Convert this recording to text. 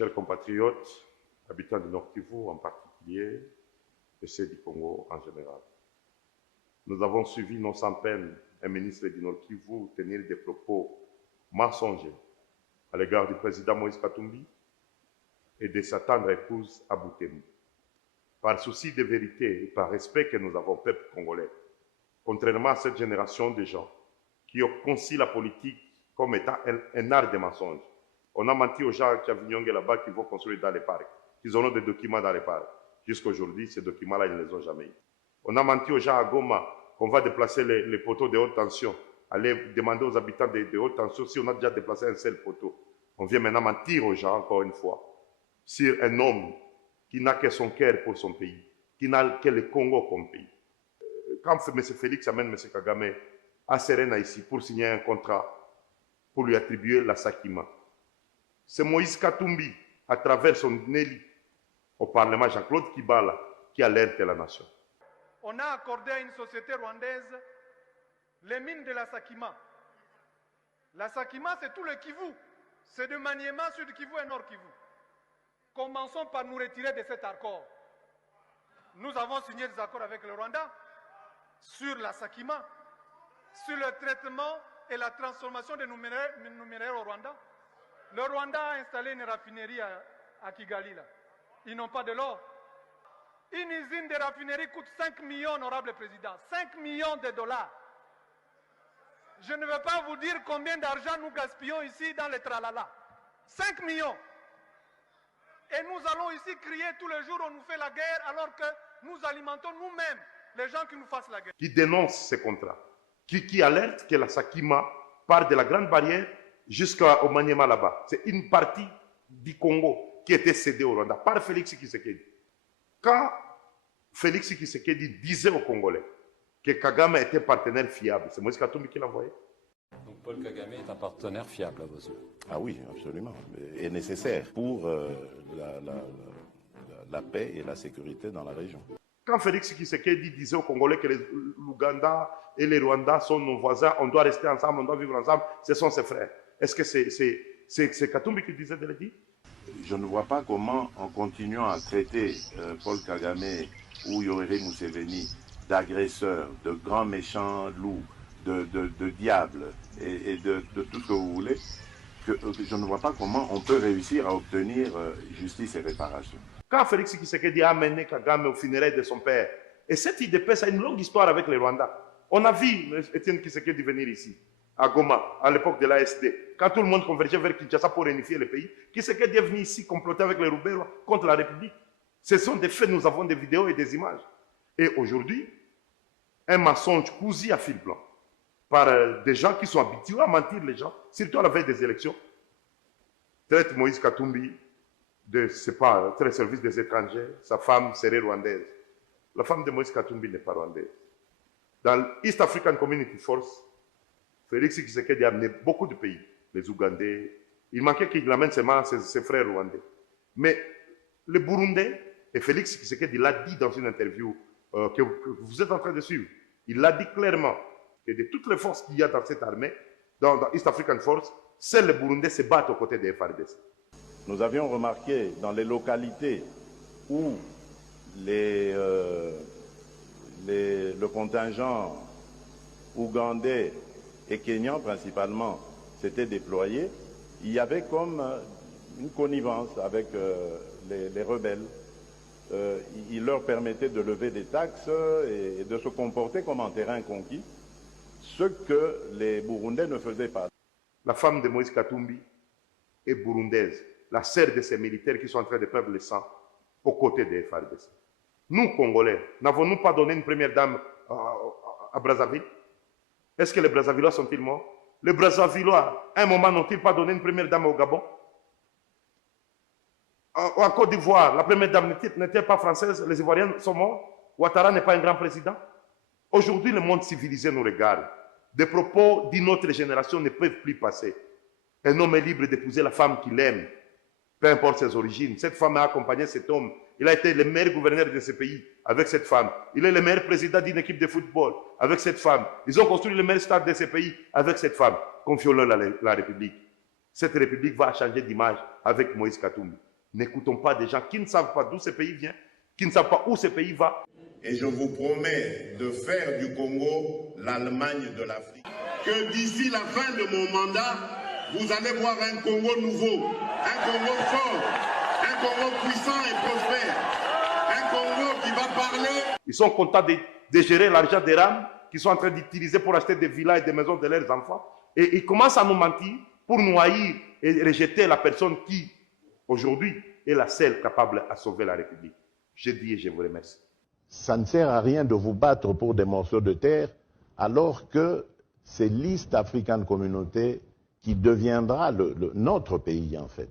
chers compatriotes, habitants du Nord Kivu en particulier, et ceux du Congo en général. Nous avons suivi non sans peine un ministre du Nord Kivu tenir des propos mensongers à l'égard du président Moïse Katumbi et de sa tendre épouse Aboutemou. Par souci de vérité et par respect que nous avons au peuple congolais, contrairement à cette génération de gens qui ont conçu la politique comme étant un art de mensonge. On a menti aux gens qui Vignongue là-bas qui vont construire dans les parcs, qu'ils auront des documents dans les parcs. Jusqu'à aujourd'hui, ces documents-là, ils ne les ont jamais eu. On a menti aux gens à Goma qu'on va déplacer les poteaux de haute tension, aller demander aux habitants de haute tension si on a déjà déplacé un seul poteau. On vient maintenant mentir aux gens, encore une fois, sur un homme qui n'a que son cœur pour son pays, qui n'a que le Congo comme pays. Quand M. Félix amène M. Kagame à Serena ici pour signer un contrat pour lui attribuer la Sakima, c'est Moïse Katumbi, à travers son élu au Parlement, Jean-Claude Kibala, qui alerte la nation. On a accordé à une société rwandaise les mines de la Sakima. La Sakima, c'est tout le Kivu. C'est de Maniema, Sud Kivu et Nord Kivu. Commençons par nous retirer de cet accord. Nous avons signé des accords avec le Rwanda sur la Sakima, sur le traitement et la transformation des minéraux au Rwanda. Le Rwanda a installé une raffinerie à Kigali. Là. Ils n'ont pas de l'or. Une usine de raffinerie coûte 5 millions, honorable président. 5 millions de dollars. Je ne veux pas vous dire combien d'argent nous gaspillons ici dans les tralala. 5 millions. Et nous allons ici crier tous les jours, on nous fait la guerre, alors que nous alimentons nous-mêmes les gens qui nous fassent la guerre. Qui dénonce ces contrats, qui alerte que la Sakima part de la Grande Barrière jusqu'au Maniema là-bas. C'est une partie du Congo qui était cédée au Rwanda par Félix Tshisekedi. Quand Félix Tshisekedi disait aux Congolais que Kagame était partenaire fiable, c'est Moïse Katumbi qui l'envoyait. Donc Paul Kagame est un partenaire fiable à vos yeux? Ah oui, absolument. Et nécessaire pour la paix et la sécurité dans la région. Quand Félix Tshisekedi disait aux Congolais que l'Ouganda et les Rwandais sont nos voisins, on doit rester ensemble, on doit vivre ensemble, ce sont ses frères. Est-ce que c'est Katumbi qui disait de le dire? Je ne vois pas comment, en continuant à traiter Paul Kagame ou Yoweri Museveni d'agresseurs, de grands méchants loups, de diables et de tout ce que vous voulez, que je ne vois pas comment on peut réussir à obtenir justice et réparation. Quand Félix Tshisekedi a amené Kagame au funérailles de son père, et cette IDPS a une longue histoire avec les Rwandais. On a vu Étienne Tshisekedi venir ici, à Goma, à l'époque de l'ASD, quand tout le monde convergeait vers Kinshasa pour réunifier le pays, Tshisekedi est venu ici comploter avec les Rouberois contre la République. Ce sont des faits, nous avons des vidéos et des images. Et aujourd'hui, un mensonge cousu à fil blanc par des gens qui sont habitués à mentir les gens, surtout à la veille des élections, traite Moïse Katumbi de, c'est pas, très service des étrangers, sa femme serait rwandaise. La femme de Moïse Katumbi n'est pas rwandaise. Dans l'East African Community Force, Félix Tshisekedi a amené beaucoup de pays, les Ougandais. Il manquait qu'il amène seulement ses frères rwandais. Mais les Burundais, et Félix Tshisekedi l'a dit dans une interview que vous êtes en train de suivre, il l'a dit clairement que de toutes les forces qu'il y a dans cette armée, dans East African Force, seuls les Burundais se battent aux côtés des FARDC. Nous avions remarqué dans les localités où le contingent ougandais et kenyan principalement s'était déployé, il y avait comme une connivence avec les rebelles. Il leur permettait de lever des taxes et de se comporter comme en terrain conquis, ce que les Burundais ne faisaient pas. La femme de Moïse Katumbi est burundaise, la sœur de ces militaires qui sont en train de perdre le sang aux côtés des FARDC. Nous, Congolais, n'avons-nous pas donné une première dame à Brazzaville? Est-ce que les Brazzavillois sont-ils morts? Les Brazzavillois, à un moment, n'ont-ils pas donné une première dame au Gabon? En Côte d'Ivoire, la première dame n'était pas française, les Ivoiriens sont morts. Ouattara n'est pas un grand président. Aujourd'hui, le monde civilisé nous regarde. Des propos d'une autre génération ne peuvent plus passer. Un homme est libre d'épouser la femme qu'il aime, peu importe ses origines. Cette femme a accompagné cet homme. Il a été le meilleur gouverneur de ce pays avec cette femme. Il est le meilleur président d'une équipe de football avec cette femme. Ils ont construit le meilleur stade de ce pays avec cette femme. Confions-leur la République. Cette République va changer d'image avec Moïse Katumbi. N'écoutons pas des gens qui ne savent pas d'où ce pays vient, qui ne savent pas où ce pays va. Et je vous promets de faire du Congo l'Allemagne de l'Afrique. Que d'ici la fin de mon mandat, vous allez voir un Congo nouveau, un Congo fort, un Congo puissant et prospère, un Congo qui va parler. Ils sont contents de gérer l'argent des rames qu'ils sont en train d'utiliser pour acheter des villas et des maisons de leurs enfants. Et ils commencent à nous mentir pour nous haïr et rejeter la personne qui, aujourd'hui, est la seule capable à sauver la République. Je dis et je vous remercie. Ça ne sert à rien de vous battre pour des morceaux de terre alors que c'est l'East African Community qui deviendra notre pays en fait.